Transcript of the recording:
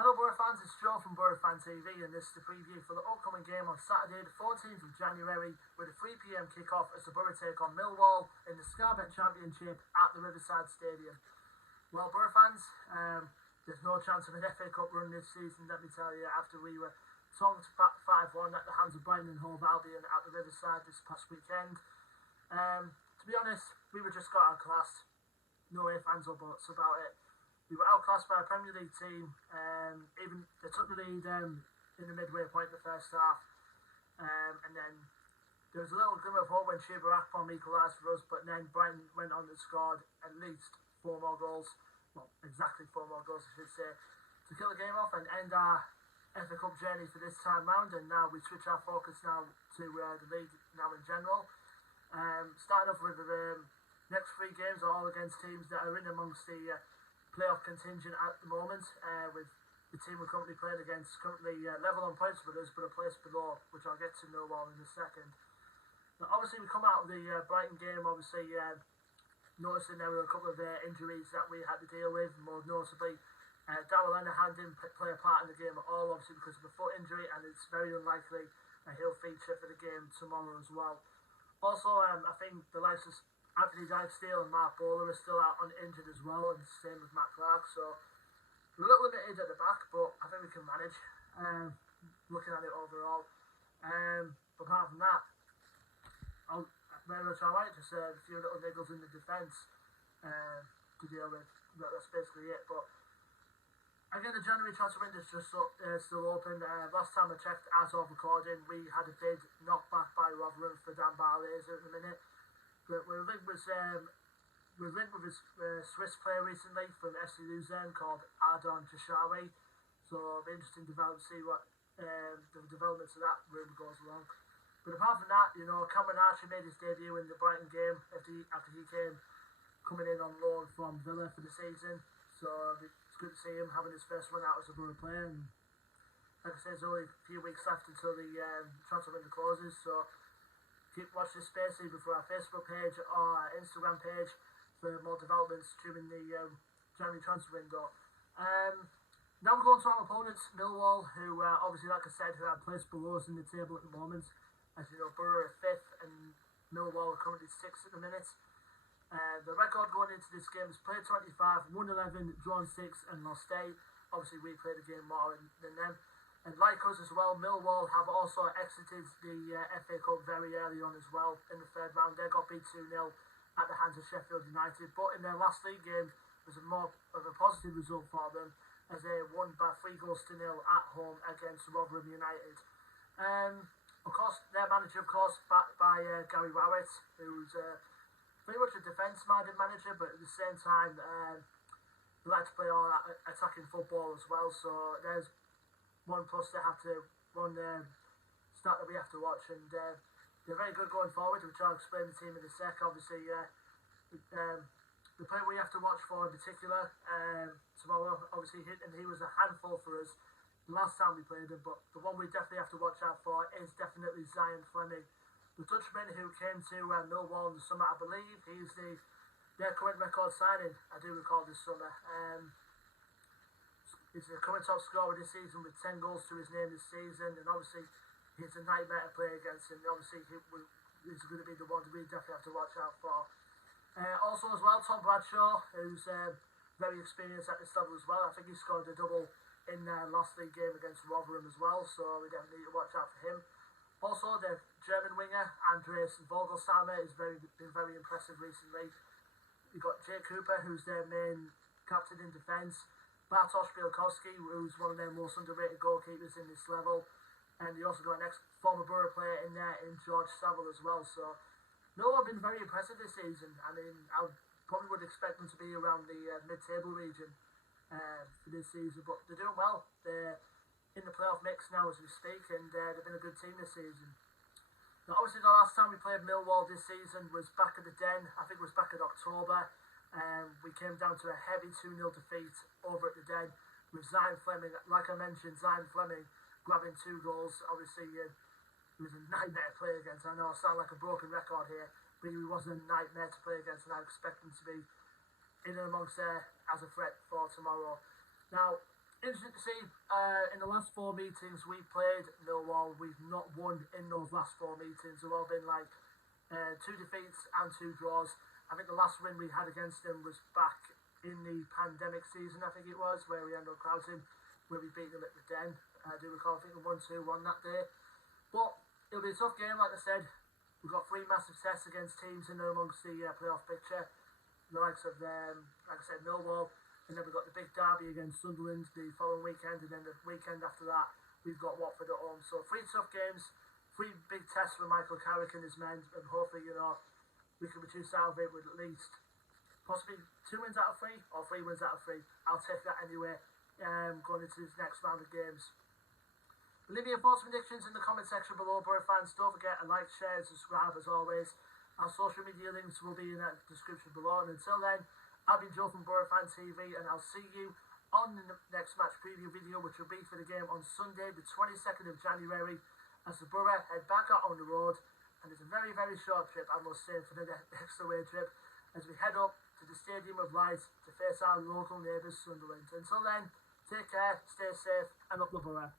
Hello Boro fans, it's Joe from Boro Fan TV and this is the preview for the upcoming game on Saturday the 14th of January with a 3 PM kick-off as the Boro take on Millwall in the Skybet Championship at the Riverside Stadium. Well Boro fans, there's no chance of an FA Cup run this season, let me tell you, after we were tongued back 5-1 at the hands of Brighton and Hove Albion at the Riverside this past weekend. To be honest, we were just got outclassed, no ifs, ands or buts about it. We were outclassed by a Premier League team, even they took the lead in the midway point in the first half, and then there was a little glimmer of hope when Shiba Akpom equalised for us, but then Brighton went on and scored at least 4 more goals, well, exactly 4 more goals I should say, to kill the game off and end our FA Cup journey for this time round, and now we switch our focus now to the league now in general. Starting off with the next 3 games are all against teams that are in amongst the playoff contingent at the moment, with the team we're currently playing against currently level on points with us but a place below, which I'll get to Millwall in a second. But obviously we come out of the Brighton game, obviously noticing there were a couple of injuries that we had to deal with, more notably Darrell Lenihan didn't play a part in the game at all, obviously because of a foot injury, and it's very unlikely he'll feature for the game tomorrow as well. Also, I think the likes of Anthony Dyke-Steele and Mark Bowler are still out uninjured as well, and same with Matt Clark, so we're a little limited at the back, but I think we can manage, looking at it overall. But apart from that, very much alright, just a few little niggles in the defence to deal with, that's basically it. But again, the January transfer window is just still open. Last time I checked, as of recording, we had a bid knocked back by Rotherham for Dan Barlaser at the minute. But we're linked with a Swiss player recently from FC Luzern called Ardon Jashawi. So it'll be interesting to see what the developments of that room goes along. But apart from that, you know, Cameron Archer made his debut in the Brighton game after he came coming in on loan from Villa for the season. So it's good to see him having his first run out as a Boro player. And like I said, there's only a few weeks left until the transfer window closes. So watch this space either for our Facebook page or our Instagram page for more developments during the January transfer window. Now we're going to our opponents, Millwall, who obviously, like I said, who are placed below us in the table at the moment. As you know, Boro are 5th and Millwall are currently 6th at the minute. The record going into this game is played 25, won 11, drawn 6 and lost 8. Obviously we played a game more than them. And like us as well, Millwall have also exited the FA Cup very early on as well in the 3rd round. They got beat 2-0 at the hands of Sheffield United, but in their last league game was a more of a positive result for them as they won by 3-0 at home against Rotherham United. Of course, their manager, backed by Gary Rowett, who's very much a defence-minded manager, but at the same time, they like to play all that attacking football as well. So there's one plus they have to run stat that we have to watch, and they're very good going forward, which I'll explain the team in a sec. Obviously, the player we have to watch for in particular tomorrow, obviously, he was a handful for us the last time we played him, but the one we definitely have to watch out for is definitely Zion Fleming, the Dutchman who came to Millwall in the summer, I believe. He's their current record signing, I do recall, this summer. He's the current top scorer this season with 10 goals to his name this season, and obviously he's a nightmare to play against, and obviously he's going to be the one that we definitely have to watch out for. Also as well, Tom Bradshaw, who's very experienced at this level as well. I think he scored a double in their last league game against Rotherham as well, so we definitely need to watch out for him. Also, the German winger, Andreas Vogelsammer, has been very impressive recently. You've got Jay Cooper, who's their main captain in defence. Bartosz Bielkowski, who's one of their most underrated goalkeepers in this level. And you also got an ex-former Boro player in there, in George Saville as well. So, Millwall have been very impressive this season. I mean, I probably would expect them to be around the mid-table region for this season. But they're doing well. They're in the playoff mix now as we speak, and they've been a good team this season. Now, obviously, the last time we played Millwall this season was back at the Den. I think it was back in October. We came down to a heavy 2-0 defeat over at the Den with Zion Fleming, like I mentioned, Zion Fleming grabbing 2 goals. Obviously, he was a nightmare to play against. I know I sound like a broken record here, but he was a nightmare to play against, and I expect him to be in and amongst there as a threat for tomorrow. Now, in interesting to see. In the last 4 meetings we played Millwall, we've not won in those last 4 meetings. They've all been like 2 defeats and 2 draws. I think the last win we had against them was back in the pandemic season, I think it was, where we ended up crouching, where we beat them at the Den. I do recall, I think we 1-2 that day. But it'll be a tough game, like I said. We've got 3 massive tests against teams in there amongst the playoff picture. The likes of, like I said, Millwall. And then we've got the big derby against Sunderland the following weekend. And then the weekend after that, we've got Watford at home. So 3 tough games, 3 big tests for Michael Carrick and his men. And hopefully, we can reduce out of it with at least possibly 2 wins out of 3 or 3 wins out of 3. I'll take that anyway, going into this next round of games. Leave me your thoughts and predictions in the comment section below, Boro fans. Don't forget to like, share, and subscribe as always. Our social media links will be in that description below. And until then, I've been Joe from Boro Fan TV, and I'll see you on the next match preview video, which will be for the game on Sunday, the 22nd of January, as the Boro head back out on the road. And it's a very, very short trip, I must say, for the next away trip, as we head up to the Stadium of Light to face our local neighbours, Sunderland. Until then, take care, stay safe, and up the Boro.